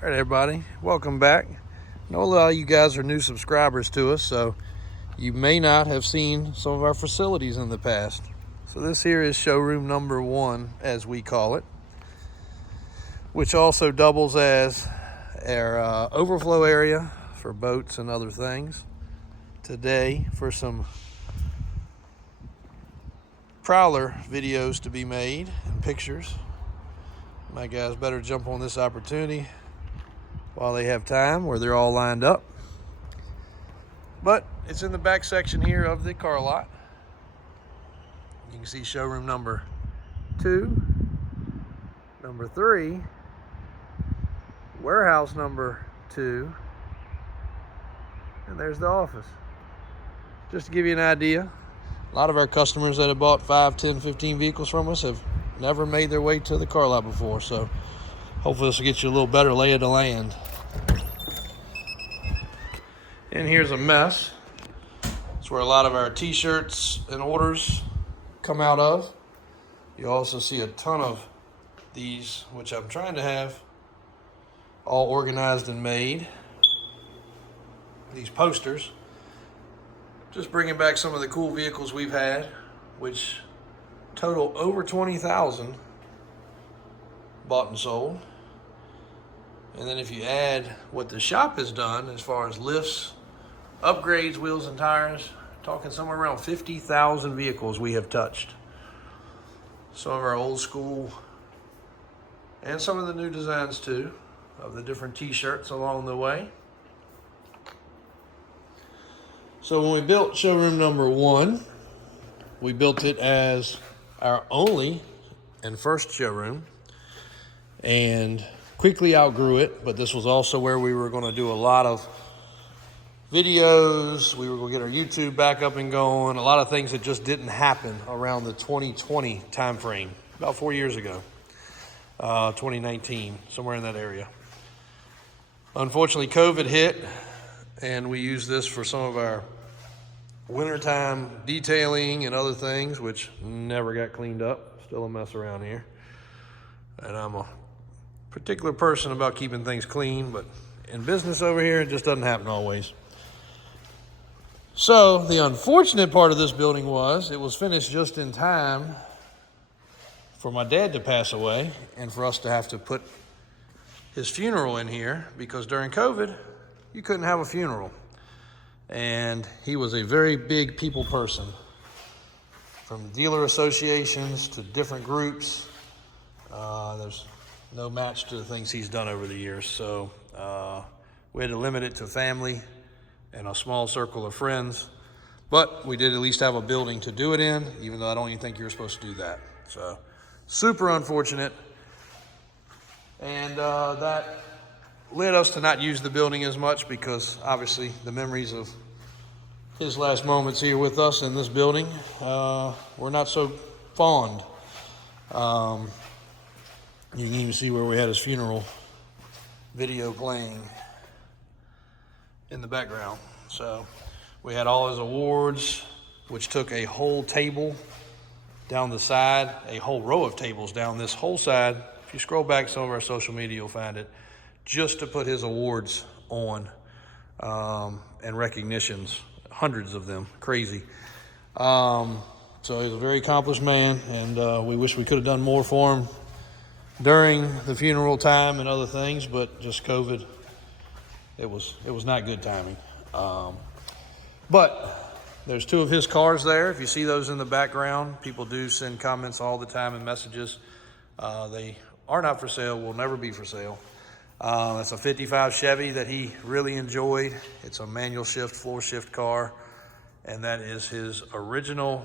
All right, everybody, welcome back. I know a lot of you guys are new subscribers to us, so you may not have seen some of our facilities in the past. So this here is showroom number 1, as we call it, which also doubles as our overflow area for boats and other things. Today, for some prowler videos to be made and pictures, my guys better jump on this opportunity while they have time, where they're all lined up. But it's in the back section here of the car lot. You can see showroom number 2, number 3, warehouse number 2, and there's the office. Just to give you an idea, a lot of our customers that have bought 5, 10, 15 vehicles from us have never made their way to the car lot before, so hopefully this will get you a little better lay of the land. And here's a mess. It's where a lot of our t-shirts and orders come out of. You also see a ton of these, which I'm trying to have all organized and made. These posters. Just bringing back some of the cool vehicles we've had, which total over 20,000 bought and sold. And then if you add what the shop has done as far as lifts, upgrades, wheels and tires, talking somewhere around 50,000 vehicles we have touched. Some of our old school and some of the new designs too, of the different t-shirts along the way. So when we built showroom number 1, we built it as our only and first showroom and quickly outgrew it, but this was also where we were going to do a lot of videos. We were going to get our YouTube back up and going. A lot of things that just didn't happen around the 2020 time frame, about 4 years ago, 2019, somewhere in that area. Unfortunately, COVID hit, and we used this for some of our wintertime detailing and other things, which never got cleaned up. Still a mess around here. And I'm a particular person about keeping things clean, but in business over here, it just doesn't happen always. So the unfortunate part of this building was it was finished just in time for my dad to pass away and for us to have to put his funeral in here, because during COVID, you couldn't have a funeral. And he was a very big people person, from dealer associations to different groups. There's no match to the things he's done over the years. So we had to limit it to family and a small circle of friends. But we did at least have a building to do it in, even though I don't even think you were supposed to do that. So super unfortunate. And that led us to not use the building as much, because obviously the memories of his last moments here with us in this building were not so fond. You can even see where we had his funeral video playing in the background. So we had all his awards, which took a whole table down the side, a whole row of tables down this whole side. If you scroll back some of our social media, you'll find it, just to put his awards on and recognitions, hundreds of them, crazy. So he's a very accomplished man, and we wish we could have done more for him during the funeral time and other things, but just COVID, it was not good timing. But there's 2 of his cars there. If you see those in the background, people do send comments all the time and messages. They are not for sale, will never be for sale. It's a 55 Chevy that he really enjoyed. It's a manual shift, floor shift car, and that is his original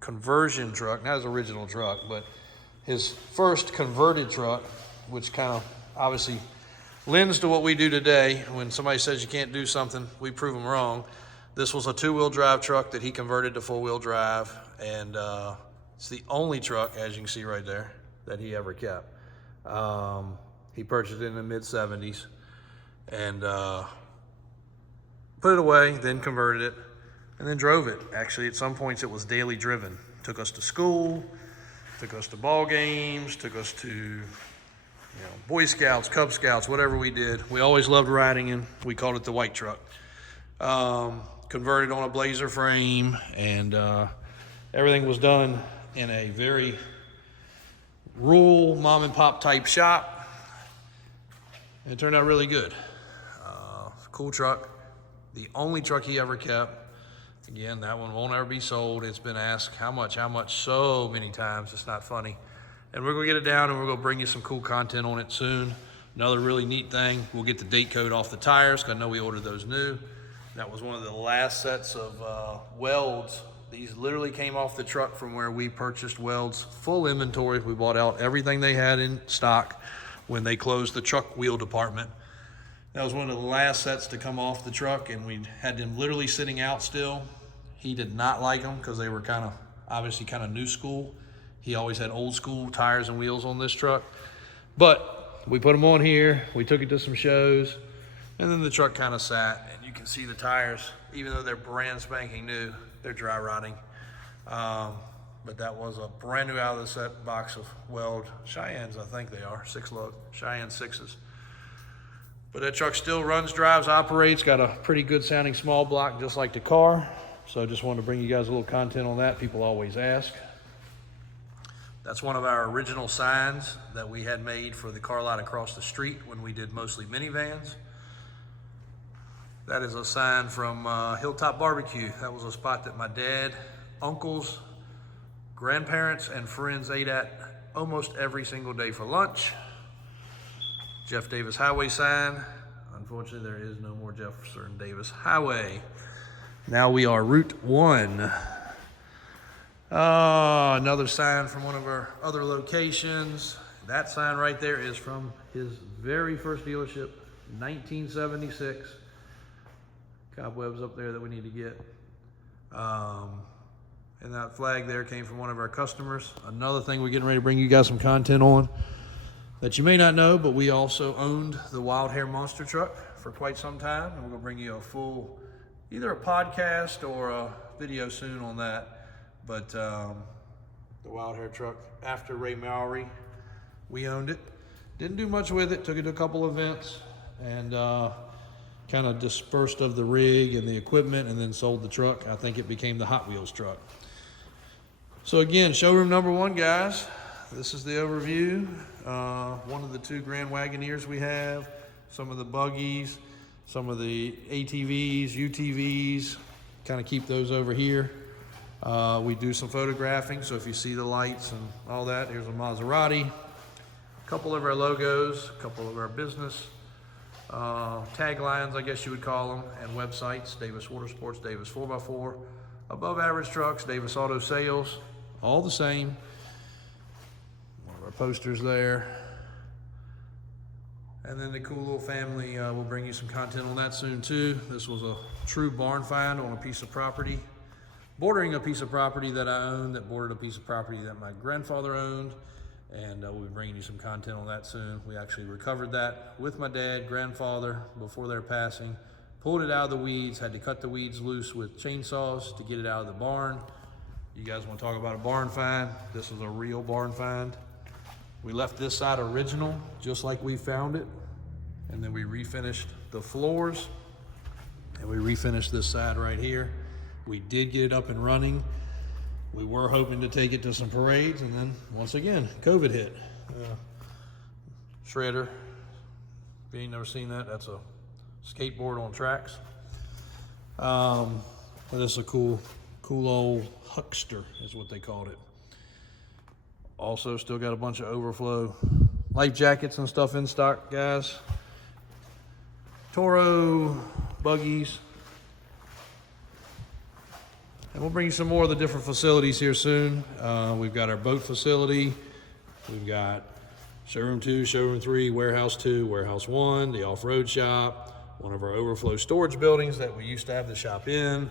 conversion truck. Not his original truck, but his first converted truck, which kind of obviously lends to what we do today. When somebody says you can't do something, we prove them wrong. This was a 2-wheel drive truck that he converted to 4-wheel drive, and it's the only truck, as you can see right there, that he ever kept. He purchased it in the mid-70s and put it away, then converted it, and then drove it. Actually, at some points, it was daily driven. Took us to school, took us to ball games, took us to you know, Boy Scouts, Cub Scouts, whatever we did. We always loved riding in. We called it the white truck. Converted on a Blazer frame, and everything was done in a very rural mom and pop type shop. It turned out really good. Cool truck. The only truck he ever kept. Again, that one won't ever be sold. It's been asked how much, so many times. It's not funny. And we're gonna get it down, and we're gonna bring you some cool content on it soon. Another really neat thing, we'll get the date code off the tires, because I know we ordered those new. That was one of the last sets of welds. These literally came off the truck from where we purchased welds, full inventory. We bought out everything they had in stock when they closed the truck wheel department. That was one of the last sets to come off the truck, and we had them literally sitting out still. He did not like them because they were obviously kind of new school. He always had old school tires and wheels on this truck. But we put them on here, we took it to some shows, and then the truck kind of sat, and you can see the tires, even though they're brand spanking new, they're dry rotting. But that was a brand new out of the set box of weld Cheyennes, I think they are, 6-lug Cheyenne 6s. But that truck still runs, drives, operates, got a pretty good sounding small block just like the car. So I just wanted to bring you guys a little content on that. People always ask. That's one of our original signs that we had made for the car lot across the street when we did mostly minivans. That is a sign from Hilltop Barbecue. That was a spot that my dad, uncles, grandparents, and friends ate at almost every single day for lunch. Jeff Davis Highway sign. Unfortunately, there is no more Jefferson Davis Highway. Now we are Route 1. Another sign from one of our other locations. That sign right there is from his very first dealership, 1976. Cobwebs up there that we need to get. And that flag there came from one of our customers. Another thing we're getting ready to bring you guys some content on that you may not know, but we also owned the Wild Hair Monster truck for quite some time, and we're gonna bring you a full, either a podcast or a video soon on that. But the Wild Hair truck, after Ray Mowry, we owned it. Didn't do much with it, took it to a couple events, and kind of dispersed of the rig and the equipment, and then sold the truck. I think it became the Hot Wheels truck. So again, showroom number 1, guys. This is the overview. One of the 2 Grand Wagoneers we have, some of the buggies, some of the ATVs, UTVs, kind of keep those over here. We do some photographing, so if you see the lights and all that, here's a Maserati, a couple of our logos, a couple of our business taglines, I guess you would call them, and websites, Davis Watersports, Davis 4x4, Above Average Trucks, Davis Auto Sales, all the same. One of our posters there. And then the cool little family, we'll bring you some content on that soon too. This was a true barn find on a piece of property, bordering a piece of property that I owned, that bordered a piece of property that my grandfather owned. And we'll be bringing you some content on that soon. We actually recovered that with my dad, grandfather, before their passing. Pulled it out of the weeds, had to cut the weeds loose with chainsaws to get it out of the barn. You guys want to talk about a barn find? This is a real barn find. We left this side original, just like we found it. And then we refinished the floors. And we refinished this side right here. We did get it up and running. We were hoping to take it to some parades, and then once again, COVID hit. Shredder, if you ain't never seen that, that's a skateboard on tracks. But this is a cool old huckster is what they called it. Also still got a bunch of overflow life jackets and stuff in stock, guys. Toro buggies. And we'll bring you some more of the different facilities here soon. We've got our boat facility. We've got showroom 2, showroom 3, warehouse 2, warehouse 1, the off-road shop, one of our overflow storage buildings that we used to have the shop in.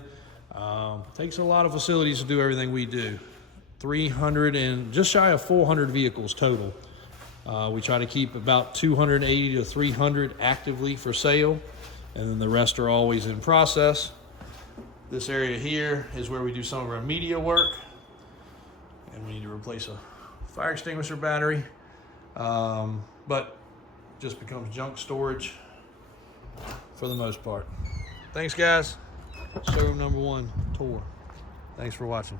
Takes a lot of facilities to do everything we do. 300 and just shy of 400 vehicles total. We try to keep about 280 to 300 actively for sale, and then the rest are always in process. This area here is where we do some of our media work, and we need to replace a fire extinguisher battery. but just becomes junk storage for the most part. Thanks, guys. Showroom number 1 tour. Thanks for watching.